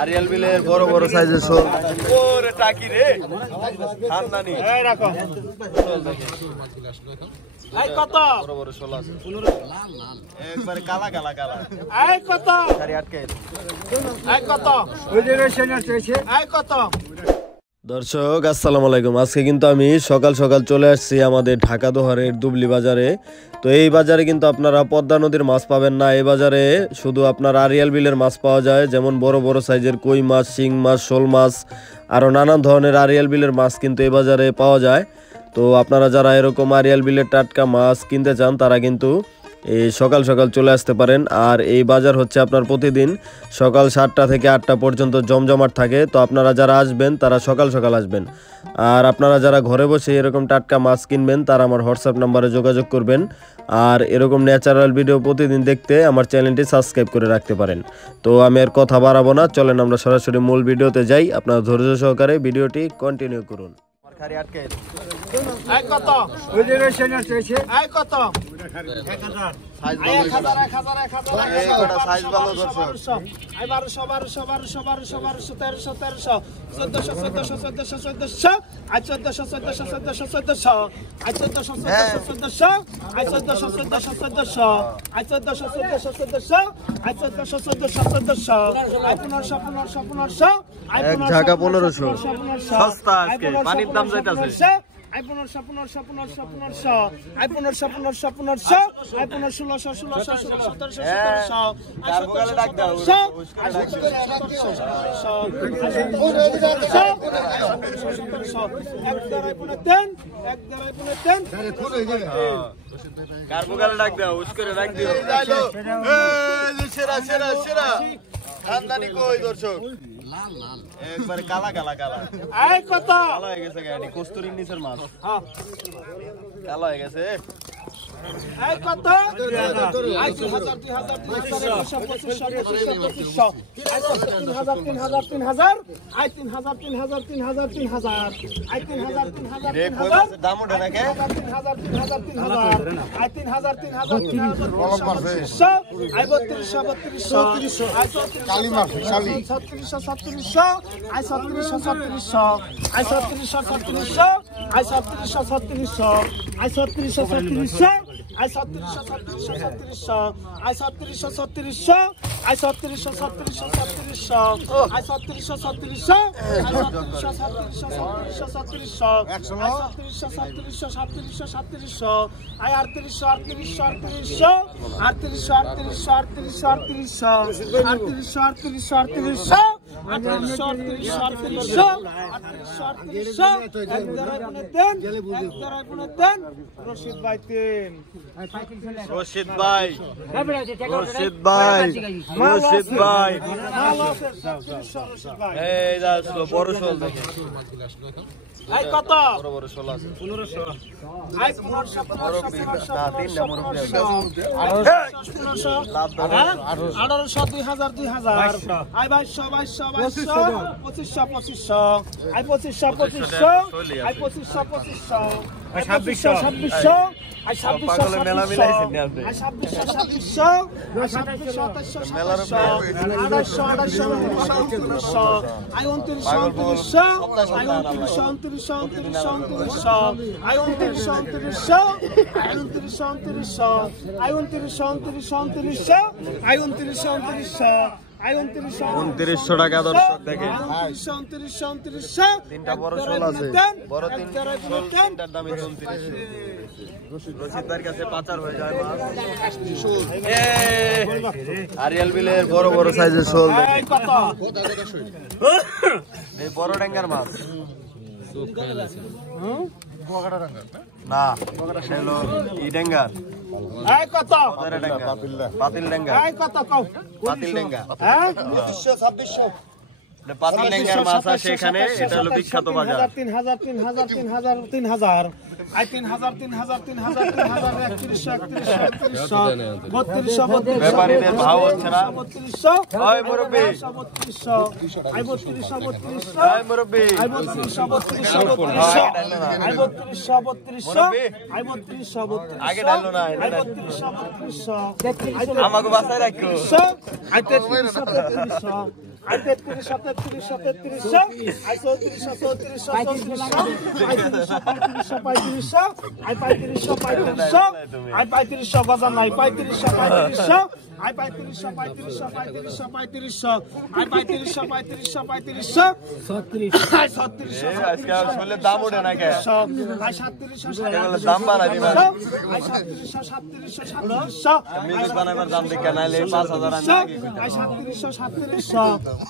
Arial বিলের বড় বড় সাইজের শোল। ওরে টাকি রে খানদানি। এই রাখো। এই কত? বড় বড় শোল আছে। লাল লাল। একবারে কালা কালা কালা। এই কত? সারি আটকে। এই কত? ওই যে রেশন আছে। এই কত? দর্শক আসসালামু আলাইকুম। আজকে কিন্তু আমি সকাল সকাল চলে আসছি আমাদের ঢাকা দোহারের দুবলি বাজারে। তো এই বাজারে কিন্তু আপনারা পদ্মা নদীর মাছ পাবেন না। এই বাজারে শুধু আপনার আরিয়াল বিলের মাছ পাওয়া যায়, যেমন বড় বড় সাইজের কই মাছ, শিং মাছ, শোল মাছ, আরও নানান ধরনের আরিয়াল বিলের মাছ কিন্তু এই বাজারে পাওয়া যায়। তো আপনারা যারা এরকম আরিয়াল বিলের টাটকা মাছ কিনতে চান তারা কিন্তু এই সকাল সকাল চলে আসতে পারেন। আর এই বাজার হচ্ছে আপনার প্রতিদিন সকাল 7টা থেকে 8টা পর্যন্ত জমজমাট থাকে। তো আপনারা যারা আসবেন তারা সকাল সকাল আসবেন। আর আপনারা যারা ঘরে বসে এরকম টাটকা মাছ কিনবেন তারা আমার হোয়াটসঅ্যাপ নাম্বারে যোগাযোগ করবেন। আর এরকম ন্যাচারাল ভিডিও প্রতিদিন দেখতে আমার চ্যানেলটি সাবস্ক্রাইব করে রাখতে পারেন। তো আমি আর কথা বাড়াবো না, চলেন আমরা সরাসরি মূল ভিডিওতে যাই। আপনারা ধৈর্য সহকারে ভিডিওটি কন্টিনিউ করুন। কত? ওই যে রেশন আছে। এই কত? 1000। সাইজ ভালো। 1000 সাইজ ভালো দর্শক। 1200 1200 1200 1200 1300 1300 1400 1400 1400 I 1400 1400 1400 I 1400 1400 I 1400 1400 I 1400 1400 1400 I 1400 1400 I 1500 1500 1500 I 1500 সস্তা আজকে পানির দাম যাইতাছে। আই 1500 1500 1500 1500 আই 1500 1500 1500 আই 1500 1600 1600 1700 1700 আই 1700 ডাক দাও। কার্বুকালে ডাক দাও, উস করে ডাক দিও। এই সেরা সেরা সেরা খানদানি কই দর্শক। লাল লাল একবারে কালা কালা কালা। এই কত? কালা হয়ে গেছে গাড়ি কস্তুরীর নিচের মাছ। হ্যাঁ কালা হয়ে গেছে। এই কত? আই 2000 2000 2500 2500 আই 3000 3000 3000 আই 3000 3000 3000 3000 আই 3000 3000 3000 দাম ওঠে নাকি? 3000 3000 3000 আই 3000 3000 3000 কলম মারবে। আই 3200 3200 আই 3400 কালি মারবে কালি 3600 3700 I 3700 3700 I 3700 3700 I 3700 3700 I 3700 3700 I 3700 3700 I 3700 3700 I 3700 3700 I 3700 3700 I 3700 3700 I 3800 3800 3800 Rashid ভাই তিন। রশিদ ভাই রশিদ ভাই রশিদ ভাই এই আসলো বড় শোল দেখে। এই কত? বড় বড় শোল আছে 1500। আই 1500 তিনটা মুরব্বি আছে 1800 লাভ দাও 1800 2000 2000 I 2200 2200 2500 I 2500 2500 I 2500 2500 I 2600 2600 I 2600 মেলা মিলাইছেন আপনি। আই 2600 2600 আই 2700 2700 মেলার 2800 2800 I 2900 2900 I 2900 2900 2900 I 2900 2900 I 2900 2900 I 2900 2900 I 2900 2900 I 2900 টাকা দর্শক দেখেন। 2900 তিনটা বড় শোল আছে, বড় তিনটার দাম 29। রশিদ ভাইয়ের কাছে পাচার হয়ে যায় মাছ। আরিয়াল বিলের বড় বড় সাইজের শোল এই বড় ডেঙ্গার মাছ। না হলো ই ডেঙ্গার। এই কত? পাতিল ডেঙ্গা। এই কত কও? পাতিল ডেঙ্গা 2500 2600 পাতিলেঙ্গার মাছ আছে এখানে, এটা হলো বিখ্যাত বাজার। 3000 3000 3000 3000 আই 3000 3000 3000 3000 3100 3200 ব্যাপারীদের ভাও হচ্ছে না। 3200 ওই মুরব্বি, 3200 আই 3200 ওই মুরব্বি, আই 3200 3200 আই 3200 3200 আই 3200 আগে ডাললো না, আই 3200 আমাকে বাসায় রাখো। I 3300 I 3300 3300 I 3400 3400 I 3500 I 3500 I 3500 বাজার নাই 3500 আই 3500 3500 আই 3500 3500 আই 3600 আজকে আসলে দাম ওঠে না কে? আই 3700 এগুলো দাম বাড়াই দিবা। আই 3700 মিউজিক বানাবার দাম দেখে নাইলে 5000 আনি নাকি? I 3700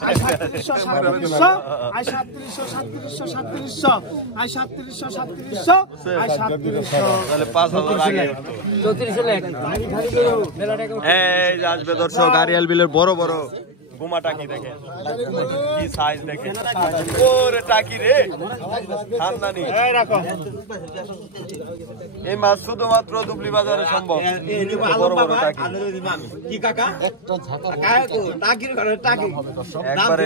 I 3700 I 3700 I 3700 I 3700 তাহলে 5000 আগে। এই যে আসবে দর্শক আরিয়াল বিলের বড় বড় গুমা টাকি দেখেন, কি সাইজ দেখেন। ওরে টাকি রে, খানদানি। এই রাখো এই মাছ শুধুমাত্র দুবলি বাজারে সম্ভব। বড় বড় টাকি কি কাকা টাকির ঘরে টাকি একবারে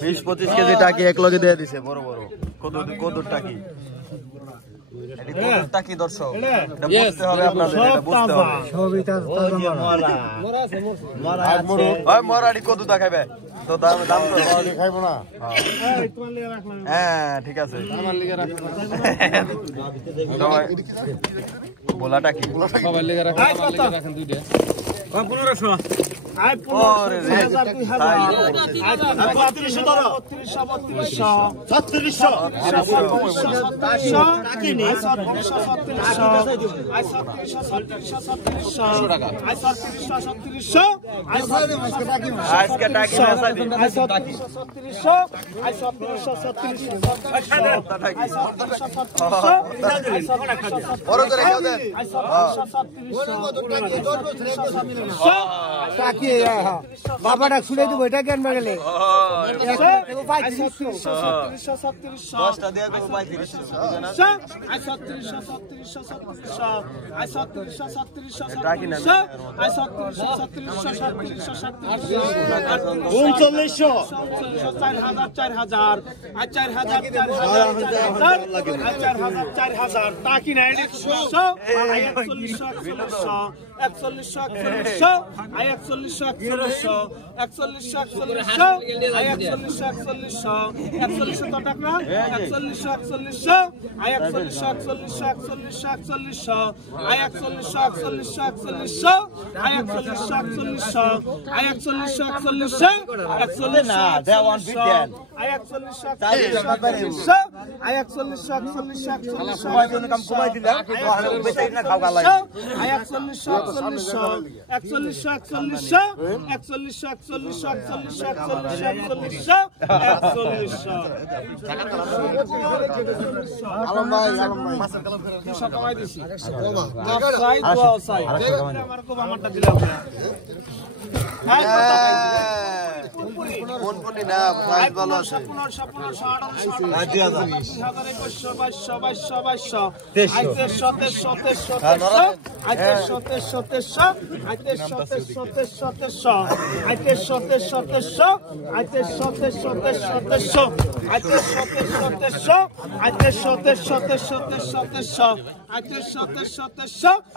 20-25 কেজি টাকি এক লগে দিয়ে দিছে, বড় বড় কদুর টাকি। এটি কদুর টাকি দর্শক, এটা বুঝতে হবে আপনাদের, এটা বুঝতে হবে। ওই মরাড়ি কদু দেখাইবে তো দাম তো খাইবো না। এই তোমার লিয়ে রাখলাম হ্যাঁ ঠিক আছে, সবাই বোলাটা কি? আই কত কম 1500 আই ওরে রে, 2000 2000 আই 3200 ধরো 3200 3600 আজকে টাকি মেসাই দিন। বড় করে কেউ দেন। বাবাটা শুনে দেবো এটা কেন গেলে 10টা দিয়ে দেবো 4000 টাকি না 1700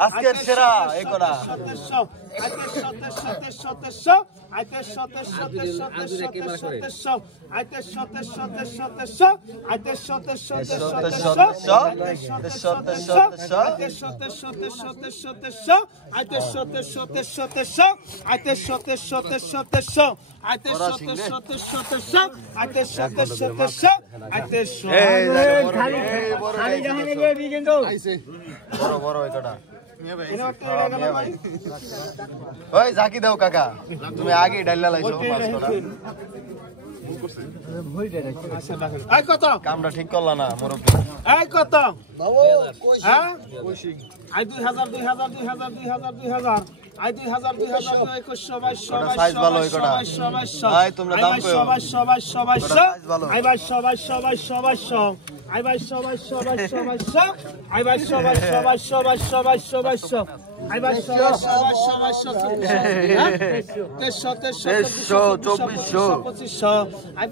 আজকের সেরা এই করা বড় বড় এই কটা ওই জাকি দাও কাকা, তুমি আগে ডাইলা লাইছো কত কামটা ঠিক করলা না মুরব্বি। এই কত হ্যাঁ 2000 2000 2000 2000 2000 আই 2000 2000 2100 2200 সাইজ ভালো এই কটা ভাই তোমরা দাম কইও 2200 I 2200 2200 I 2200 I 2200 2200 I 2200 I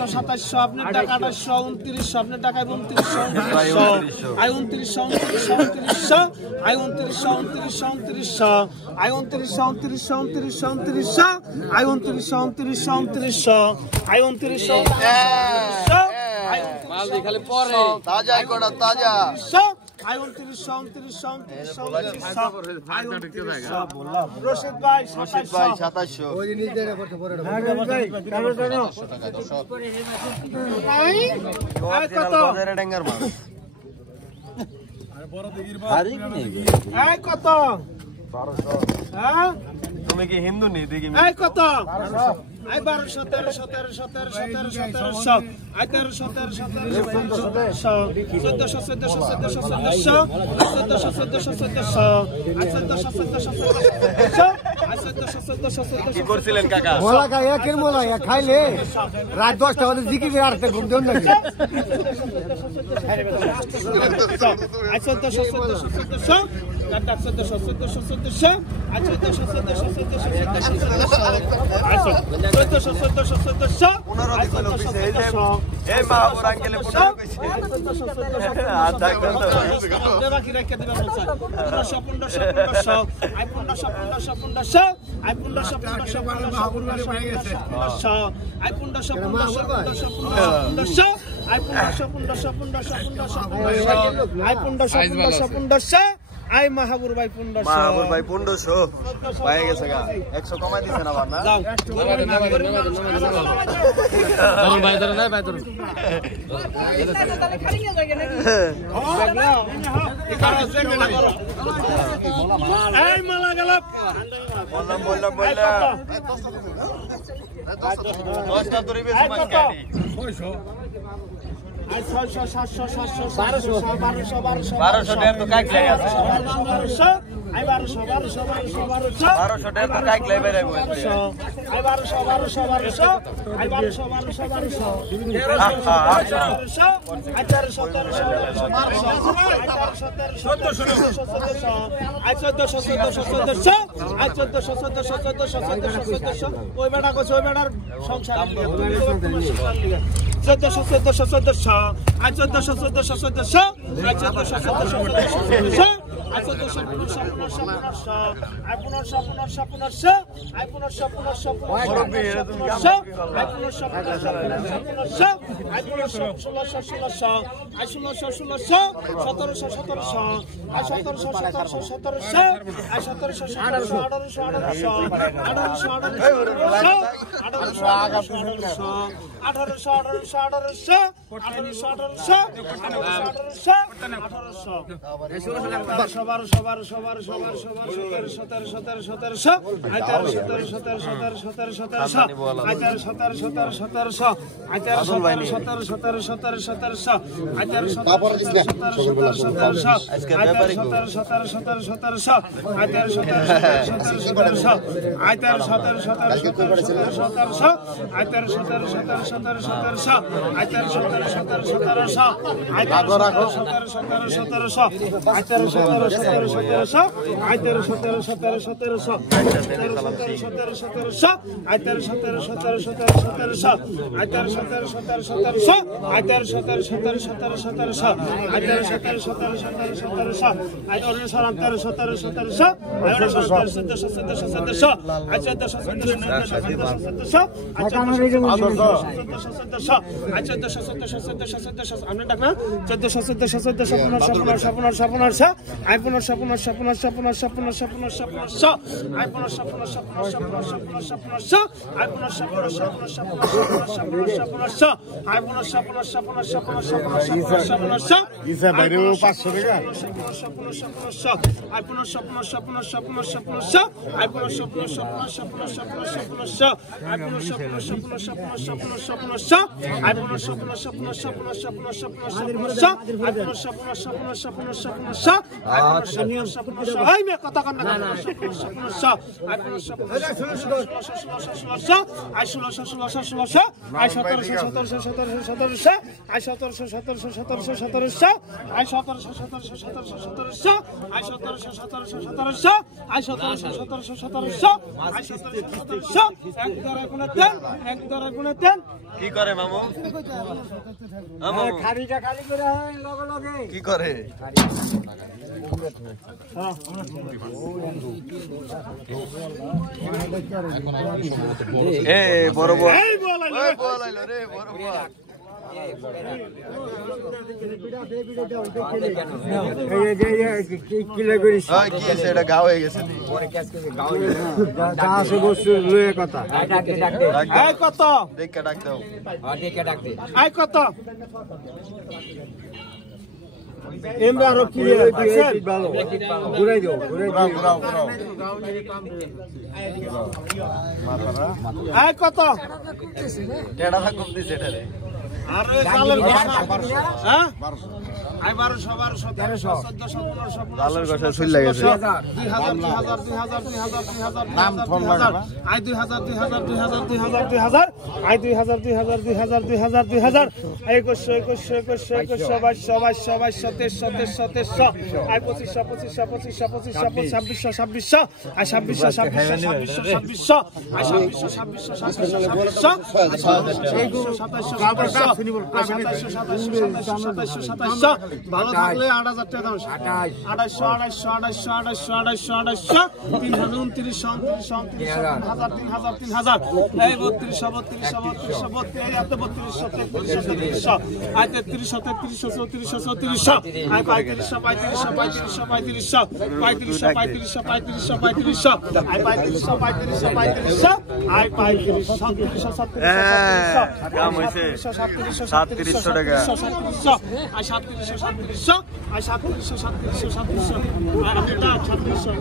2500 আপনার টাকা 2800 আপনার টাকা 2900 আই 2900 আই 2900 আই 2900 আই 2900 মালদি খালি পরে তাজা কোটা তাজা আই 2900 রশিদ ভাই 2700 ওই নিজে করতে পারে বাজারে ডেঙ্গার মাছ এই কত 1200 হ্যাঁ তুমি কি হিন্দু নি দেখি এই কত আই 1200 1300 আই 1300 কি করছিলেন কাকা মোলা খাই একের মোলা খাইলে রাত 10টা বাজে জিকির আর একটা ঘুম দেন নাকি আই 1400 আই মাহাবুর ভাই 1500 পায়ে গেছে গা 100 কমাই দিছেন আবার না ভাই ধরে নাই ভাই ধরে এই মালা গেল বললাম দশটা ধরে বেশি মাছ খাইনি 600 700 700 1200 টাকা তো কাক লাগে আছে 1200 টাকা তো কাক লাগে বেরে বল আই 1200 আই 1400 ওই বেটা কইছে ওই বেটার সংসার 1400 আই 1400 1500 এই মে কথা কন না 1500 I 1500 I 1600 I 1700 I 1700 I 1700 I 1700 I 1700 এক ধরে গুণে দেন কি করে মামু খাড়িটা খালি করে লগে লগে কি করে এ বড় বড় এই বলাইলো বলাইলো রে বড় বড় কি আছে এটা গাও হয়ে গেছে কথা এই কত দেখে ডাক দাও এই কত এমবে আরো কি দেখছেন ঘুরাই দাও ঘুরাও এই কত টেড়া কম দিছে এটা রে আরে চালের হ্যাঁ আই 1200 1300 1400 চালের কথা শুই লাগেছে 2000 নাম ফোন লাগা I 2000 I 2000 I 2100 I 2500 I 2600 I 2700 ভালো থাকলে 8000 টাকা দাও 2800 329 3000 এই 3200 এই আপনি 3200 আই 3300 আই 3500 আই 3500 আই 3700 টাকা আই 3700 আই 3700 না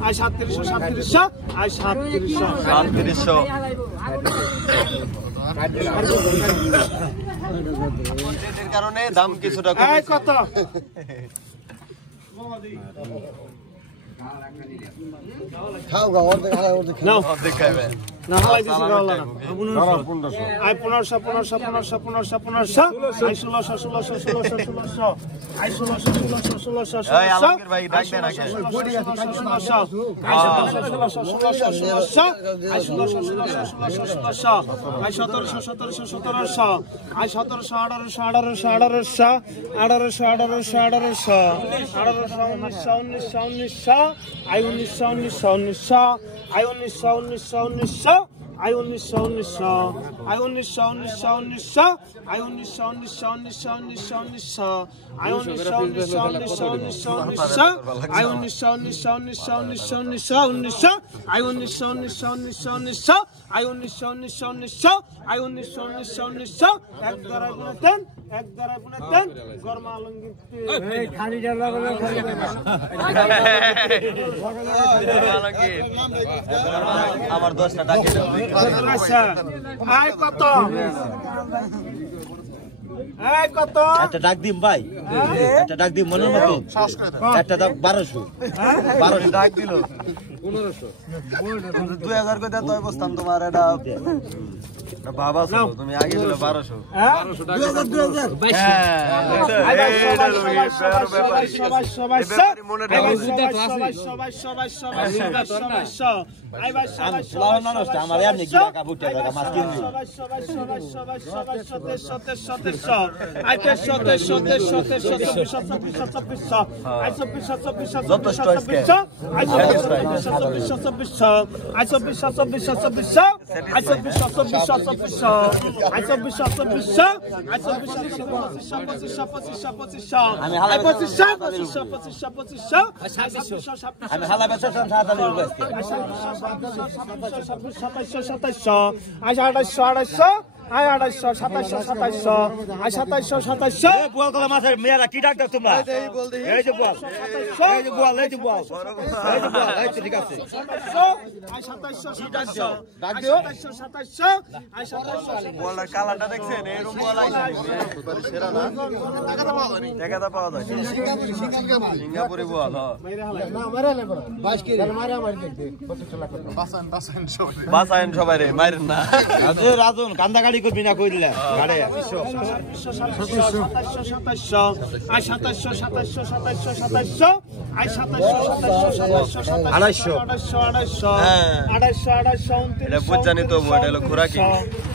আই 3700 আই 3700 এর কারণে দাম কিছুটা কম এই কত খাও গা ওর দেখে নাও অর্ধেক খাইবে না হয় দিছি গাওলা না আই 1500 আই 1600 আই 1600 এই আলমগীর ভাই ডাক দেন আগে I only saw এক দ্বারা গুণে দেন গরমা আলমগীর এই খালিটা লাগা আমার 10টা ডাকে দাও আয় কত এই কত একটা ডাক দিম ভাই একটা ডাক দিম মনের মতো একটা দাম 1200 ডাক দিল 2000 কই দে তো বসতাম তোমার এটা বাবা ছিল তুমি আগে দিলে 1200 আমার এমনি গিরা কাবুটা মাছ কিনবি আমি হালা বেচা 7,000 টাকা আয় 2800 2700 আয় 2700 বোয়াল কলা মাছের মেয়েরা কি ডাক দাও তোমরা এই যে বোয়াল এই যে বোয়াল এই যে বোয়াল এই যে বোয়াল এই তো ঠিক আছে 2700 ডাক দিও 2700 আয় 2700 বলার কালারটা দেখছেন এরকম বল আইছে একবারে সেরা না টাকাটা পাওয়া যায় সিঙ্গাপুরি বল না মারা না বড় 22 কেজি মারা মারি দেখতে কত চলা করব বাসায়েন সবাই রে মাইরেন না রাজু রাজুন কান্দা গাড়ি করবি না কই দিলা গাড়ি 2700 আয় 2700 আয় 2700 এটা বুঝজানি তো এটা হলো খোরাকি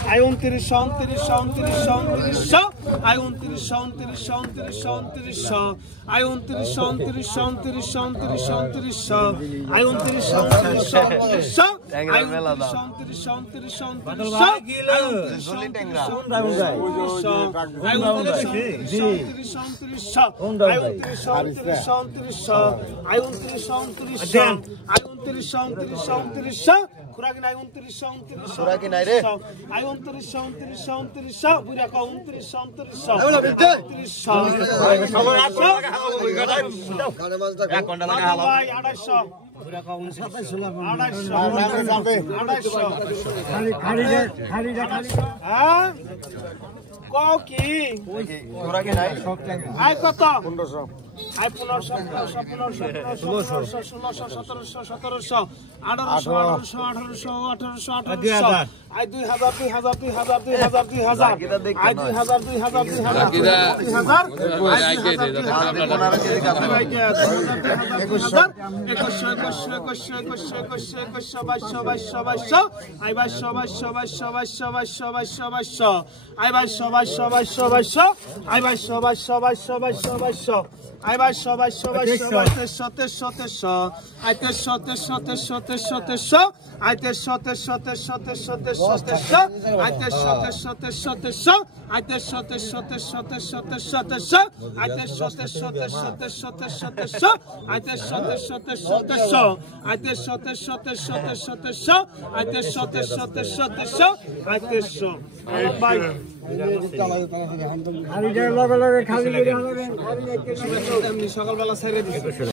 আয় 29 আয় 29 আয় 29 আয় 29 খুরাকি নাই 29 খোরাকি নাই রে আই 29 বুড়া কা 29 খবর আসো এক ঘন্টা লাগা হালা ভাই 2800 বুড়া কা 29 খালি হ্যাঁ কও কি খোরাকি নাই আই কত 1500 আই 1500 আই 2000 আই 1700 সকালবেলা ছেড়ে দিচ্ছি